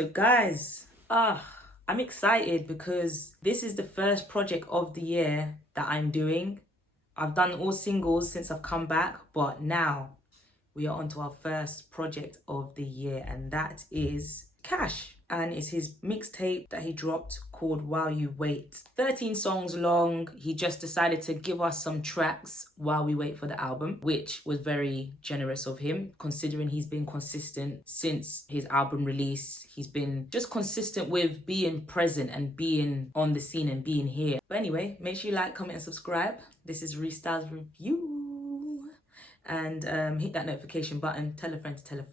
So guys, I'm excited because this is the first project of the year that I'm doing. I've done all singles since I've come back, but now we are on to our first project of the year, and that is Cashh. And it's his mixtape that he dropped called While You Wait. 13 songs long. He just decided to give us some tracks while we wait for the album, which was very generous of him, considering he's been consistent since his album release. He's been just consistent with being present and being on the scene and being here. But anyway, make sure you like, comment, and subscribe. This is RiStyle's review. And hit that notification button, tell a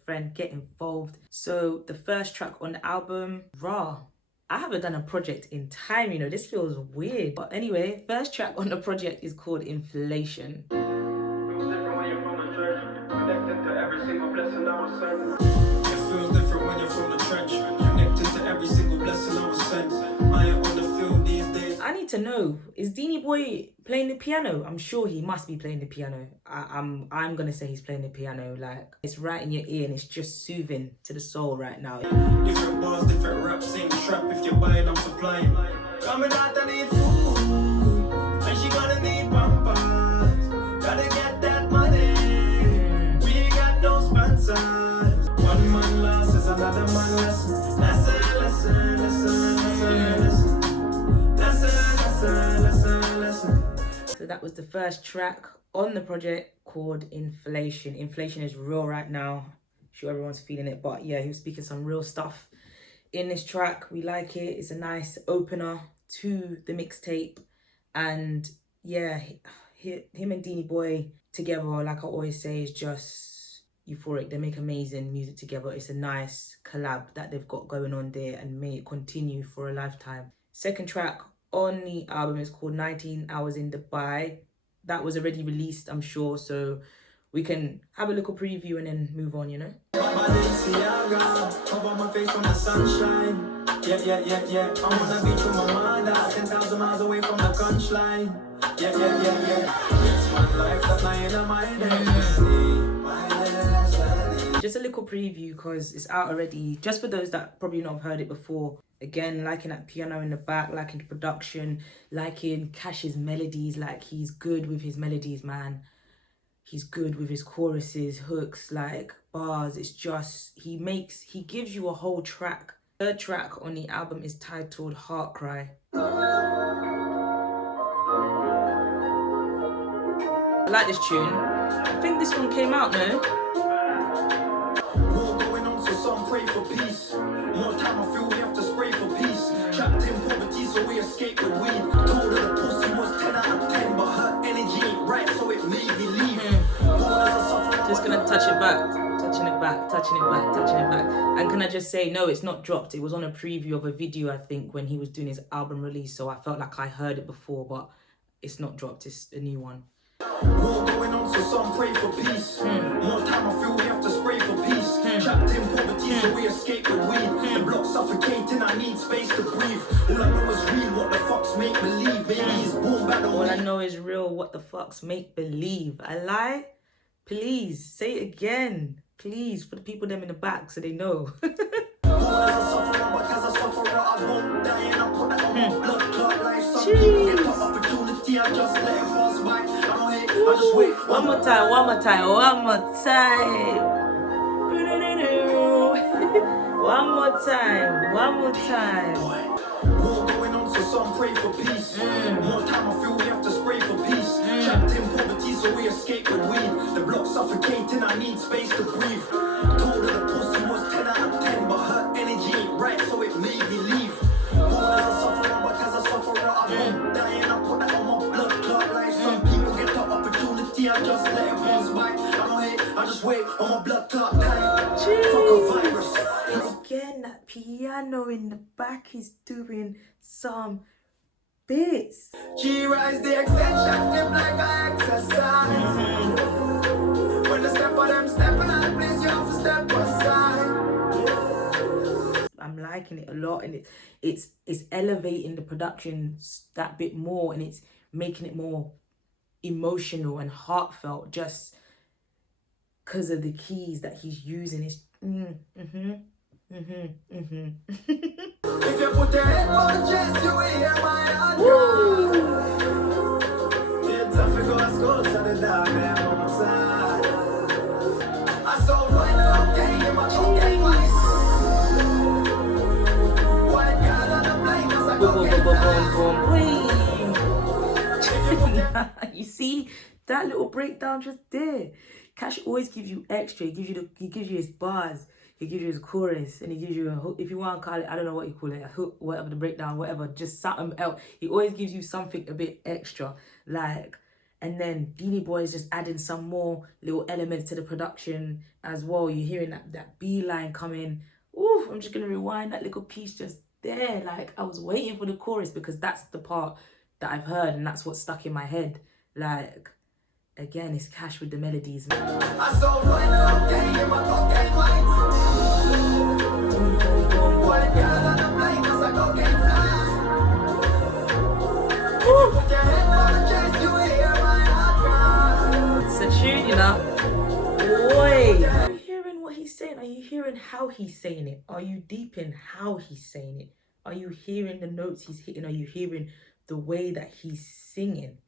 friend, get involved. So the first track on the album, Raw. I haven't done a project in time, you know, this feels weird. But anyway, first track on the project is called Inflation. It feels different when you're from the trench, connected to every single blessing I was sent. I ain't on the field these days. I need to know, is Deanie Boy playing the piano? I'm sure he must be playing the piano. I'm gonna say he's playing the piano. Like, it's right in your ear and it's just soothing to the soul right now. Different bars, different raps, same trap. If you're buying, I'm supplying. Coming out, I need food, and she gonna need pampers. Gotta get that money. We ain't got no sponsors. One man loss is another man lesson. Lesson. So that was the first track on the project called Inflation. Inflation is real right now. I'm sure everyone's feeling it, but yeah, he was speaking some real stuff in this track. We like it. It's a nice opener to the mixtape. And yeah, him and Deanie Boy together, like I always say, is just euphoric. They make amazing music together. It's a nice collab that they've got going on there, and may it continue for a lifetime. Second track on the album is called 19 Hours in Dubai. That was already released, I'm sure, so we can have a little preview and then move on, you know? Cover my face from the sunshine. Yeah. I'm on the beach with my mother, 10,000 miles away from the punchline. Yeah. It's my life, that's my inner mind. Just a little preview because it's out already. Just for those that probably not have heard it before. Again, liking that piano in the back, liking the production, liking Cash's melodies. Like, he's good with his melodies, man. He's good with his choruses, hooks, like bars. It's just, he gives you a whole track. Third track on the album is titled Heart Cry. I like this tune. I think this one came out, no? War going on, so some pray for peace. More time I feel we have to spray for peace. Trapped in poverty, so we escape the weed. Told her the pussy was 10 out of 10, but her energy ain't right, so it made me leave. Just gonna touch it back, touching it back. And can I just say, no, it's not dropped. It was on a preview of a video, I think, when he was doing his album release. So I felt like I heard it before, but it's not dropped. It's a new one. War going on, so some pray for peace. More time I feel we have to spray for peace. Trapped in poverty, so we escape the weed. The block suffocating, I need space to breathe. All I know is real, what the fuck's make believe. Baby is born bad. All I know is real, what the fuck's make believe. I lie? Please, say it again. Please, for the people them in the back so they know. One more time. One more time. War going on, so some pray for peace. More time I feel we have to spray for peace. Trapped in poverty, so we escape the weed. The block suffocating, I need space to breathe. Told her the pussy was 10 out of 10, but her energy ain't right, so it made me leave. Born as a sufferer, but as a sufferer, I won't die, and I put that on my blood clot. Like some people get the opportunity, I just let it pass by. I don't hate, I just wait on my blood clot time. Fuck a virus. Again, that piano in the back is doing some bits. G-Rise the extension, them like a exercise. When the step of them stepping out of place, you have to step aside. I'm liking it a lot, and it's elevating the production that bit more, and it's making it more emotional and heartfelt just because of the keys that he's using. It's If you put your head on the chest, you will hear my heart cry. It's a figure of skull to the dark, man, outside. I saw one okay in my cocaine white. White girl on the plane, cause I cocaine. You see that little breakdown just there. Cashh always gives you extra. He gives you his bars. He gives you his chorus, and he gives you a hook. If you want to call it, I don't know what you call it, a hook, whatever, the breakdown, whatever, just something else. He always gives you something a bit extra, like, and then Beanie Boy is just adding some more little elements to the production as well. You're hearing that B line coming. Ooh, I'm just gonna rewind that little piece just there. Like, I was waiting for the chorus because that's the part that I've heard and that's what's stuck in my head. Like, again, it's Cashh with the melodies. I saw one okay in my cocaine white. White girl on the plane, cause I cocaine fly. Put your head on the chest, you will hear my heart cry. It's a tune, you know. Boy, are you hearing what he's saying? Are you hearing how he's saying it? Are you deep in how he's saying it? Are you hearing the notes he's hitting? Are you hearing the way that he's singing?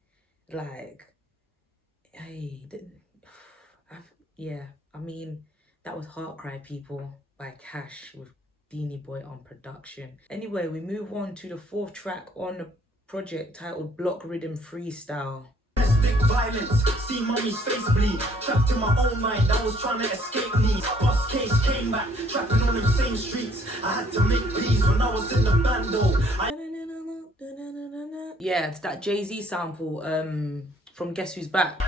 Like, hey, yeah, I mean, that was Heart Cry, people, by Cashh with Beanie Boy on production. Anyway, we move on to the fourth track on the project titled Block Rhythm Freestyle. Domestic violence, see mommy's face bleed. Trapped in my own mind, I was trying to escape needs. Boss case came back, trapping on them same streets. I had to make peace when I was in the bando. Yeah, it's that Jay-Z sample from Guess Who's Back.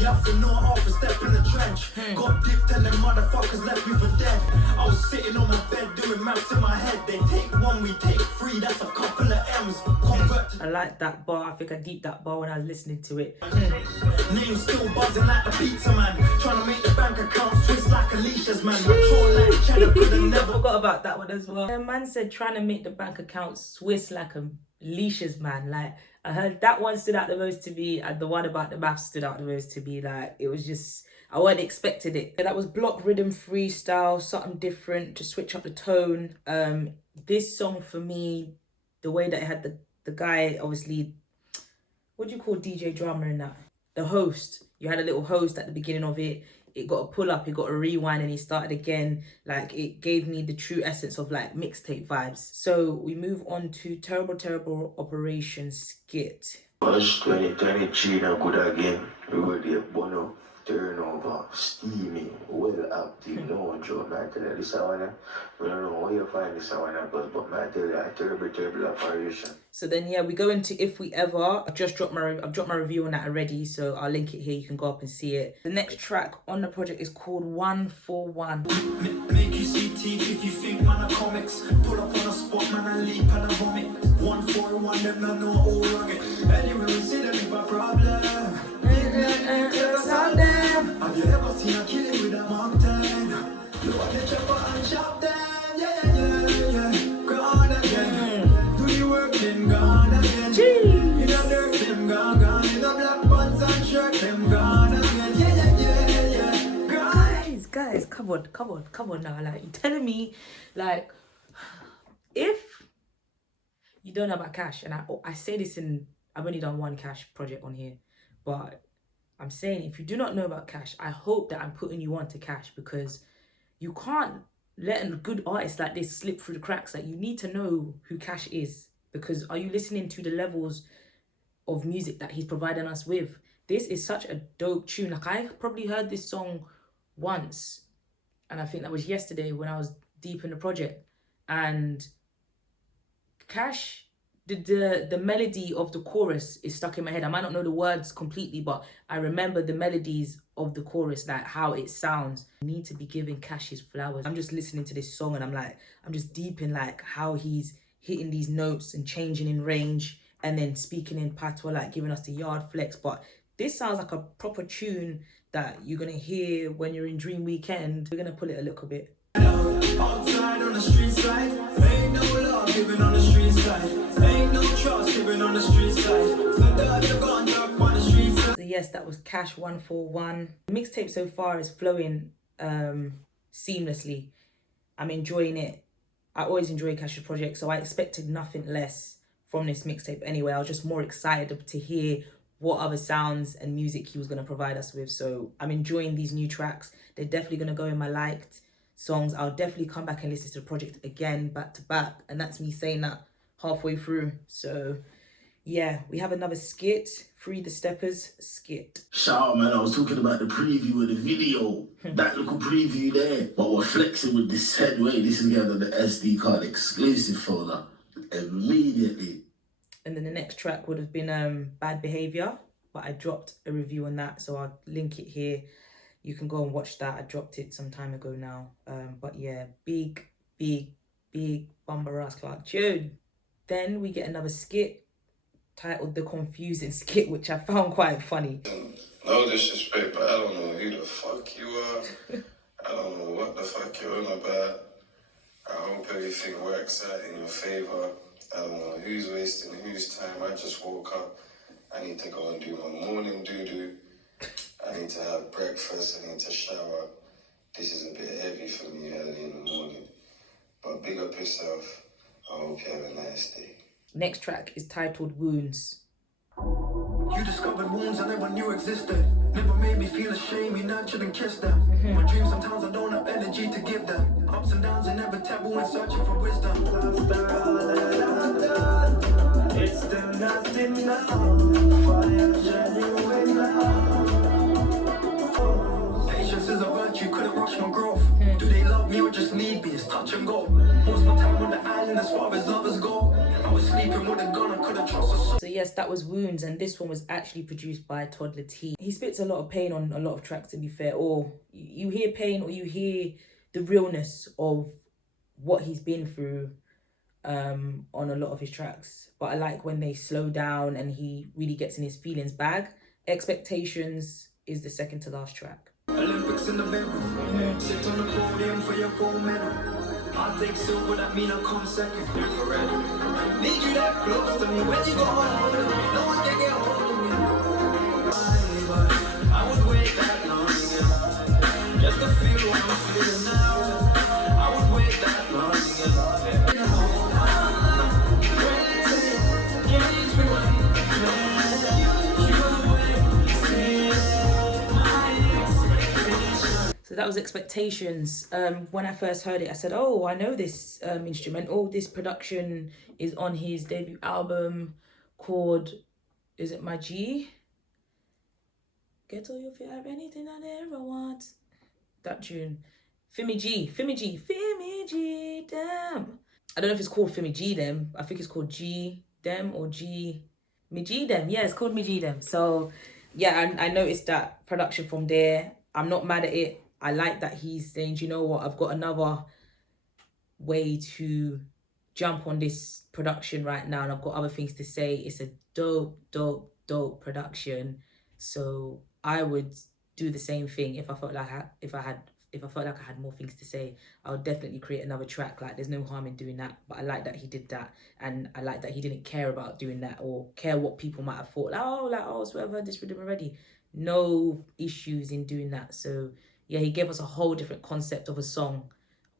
You have to know off a step in the trench. Got dipped and them motherfuckers left me for dead. I was sitting on my bed doing maths in my head. They take one, we take three, that's a couple of M's. I like that bar. I think I deeped that bar when I was listening to it. Name still buzzing like the pizza man. Trying to make the bank account Swiss like Alicia's man. Mature like cheddar, could have never forgot about that one as well. The man said trying to make the bank account Swiss like Alicia's man. Like, I heard that one stood out the most to me, and the one about the maths stood out the most to me. Like, it was just, I wasn't expecting it. That was Block Rhythm Freestyle, something different to switch up the tone. This song for me, the way that it had the guy, obviously, what do you call DJ drama in that? The host. You had a little host at the beginning of it. It got a pull up, it got a rewind, and he started again. Like, it gave me the true essence of like mixtape vibes. So we move on to Terrible Terrible Operation skit. 2023 now good again. We were there, Bono, turnover, steamy, well active, no joke. I tell you, this one, we don't know where you find this one, but I tell you, a terrible operation. So then, yeah, we go into If We Ever. I've dropped my review on that already, so I'll link it here. You can go up and see it. The next track on the project is called 141. Make you see teeth if you think man are comics. Pull up on a spot, man, and leap and a vomit. 141, them not know who wrong it. Anyway, we see them if a problem. Have you ever seen a killing with a mountain? Look at the chopper and chop them. Yeah. Gone again. Do the work, then gone again. In a dirt, them gone. In a black pants and shirt, them gone again. Yeah. Guys, come on now. Like, you're telling me, like, if you don't know about Cashh, and I say this I've only done one Cashh project on here, but I'm saying, if you do not know about Cashh, I hope that I'm putting you on to Cashh, because you can't let a good artist like this slip through the cracks. Like, you need to know who Cashh is, because are you listening to the levels of music that he's providing us with? This is such a dope tune. Like, I probably heard this song once, and I think that was yesterday when I was deep in the project, and Cashh, the melody of the chorus is stuck in my head. I might not know the words completely, but I remember the melodies of the chorus, like how it sounds. I need to be giving Cashh his flowers. I'm just listening to this song and I'm just deep in like how he's hitting these notes and changing in range and then speaking in patois, like giving us the yard flex. But this sounds like a proper tune that you're gonna hear when you're in Dream Weekend. We're gonna pull it a little bit. Outside on the street side, ain't no love given on the street side. Ain't no trust living on the street side. You got drunk on the street side. So yes, that was Cashh 141. The mixtape so far is flowing seamlessly. I'm enjoying it. I always enjoy Cash's project, so I expected nothing less from this mixtape anyway. I was just more excited to hear what other sounds and music he was going to provide us with. So I'm enjoying these new tracks. They're definitely going to go in my liked songs. I'll definitely come back and listen to the project again back to back, and that's me saying that halfway through. So yeah, we have another skit, Free the Steppers skit. Shout out, man. I was talking about the preview of the video. That little preview there. But we're flexing with this headway. This is getting the SD card exclusive folder immediately. And then the next track would have been Bad Behavior, but I dropped a review on that, so I'll link it here. You can go and watch that. I dropped it some time ago now. But yeah, big Bumba Ass Clark tune. Then we get another skit titled The Confusing Skit, which I found quite funny. No disrespect, but I don't know who the fuck you are. I don't know what the fuck you're on about. I hope everything works out in your favor. I don't know who's wasting whose time. I just woke up. I need to go and do my morning doo-doo. I need to have breakfast. I need to shower. This is a bit heavy for me early in the morning. But big up yourself. I hope you have a nice day. Next track is titled Wounds. You discovered wounds I never knew existed. Never made me feel ashamed, you nurtured and kissed them. My dreams, sometimes I don't have energy to give them. Ups and downs are never taboo and searching for wisdom. After all that I've done, it's still not enough. Fire genuine love. Patience is a virtue, couldn't rush my growth. Do they love me or just need me? It's touch and go. Most my time on the island as far as lovers go. I was sleeping with a gun, I couldn't trust a soul. So yes, that was Wounds, and this one was actually produced by Toddler T. He spits a lot of pain on a lot of tracks, to be fair, or you hear pain or you hear the realness of what he's been through on a lot of his tracks. But I like when they slow down and he really gets in his feelings bag. Expectations is the second to last track. Olympics in the bedroom. Sit on the podium for your gold medal. I'll take silver, that mean I'll come second. Infrared. Need you that close to me when you go home. No one can get hold of me. I would wait that long again. Just to feel what I'm feeling now. I would wait that long again. So that was Expectations. When I first heard it, I said, oh, I know this instrumental. This production is on his debut album called, is it My G? Get all you feel have anything I ever want. That tune. Fimi G, damn. I don't know if it's called Fimi G Dem. I think it's called G Dem or G, Me G Dem. Yeah, it's called Me G Dem. So yeah, I noticed that production from there. I'm not mad at it. I like that he's saying, you know what, I've got another way to jump on this production right now and I've got other things to say. It's a dope production. So I would do the same thing if I felt like I had more things to say. I would definitely create another track. Like, there's no harm in doing that. But I like that he did that, and I like that he didn't care about doing that or care what people might have thought. So I've heard this rhythm already. No issues in doing that. So yeah, he gave us a whole different concept of a song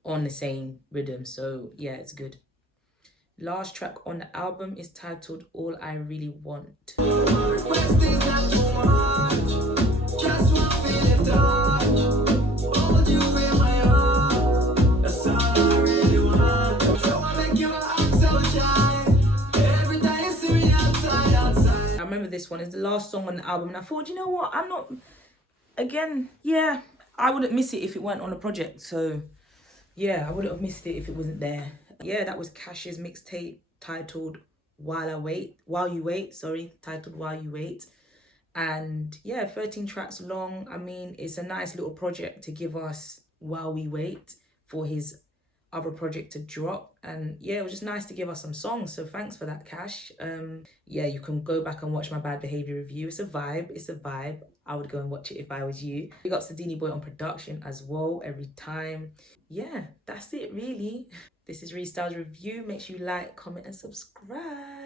on the same rhythm. So yeah, it's good. Last track on the album is titled All I Really Want. I remember this one is the last song on the album, and I thought, you know what, I wouldn't miss it if it weren't on the project. So yeah, I wouldn't have missed it if it wasn't there. Yeah, that was Cash's mixtape titled While You Wait, titled While You Wait. And yeah, 13 tracks long. I mean, it's a nice little project to give us while we wait for his other project to drop. And yeah, it was just nice to give us some songs. So thanks for that, Cashh. Yeah, you can go back and watch my Bad Behavior review. It's a vibe. I would go and watch it if I was you. Big ups to Dini Boy on production as well every time. Yeah, that's it really. This is RiStyle's review. Make sure you like, comment, and subscribe.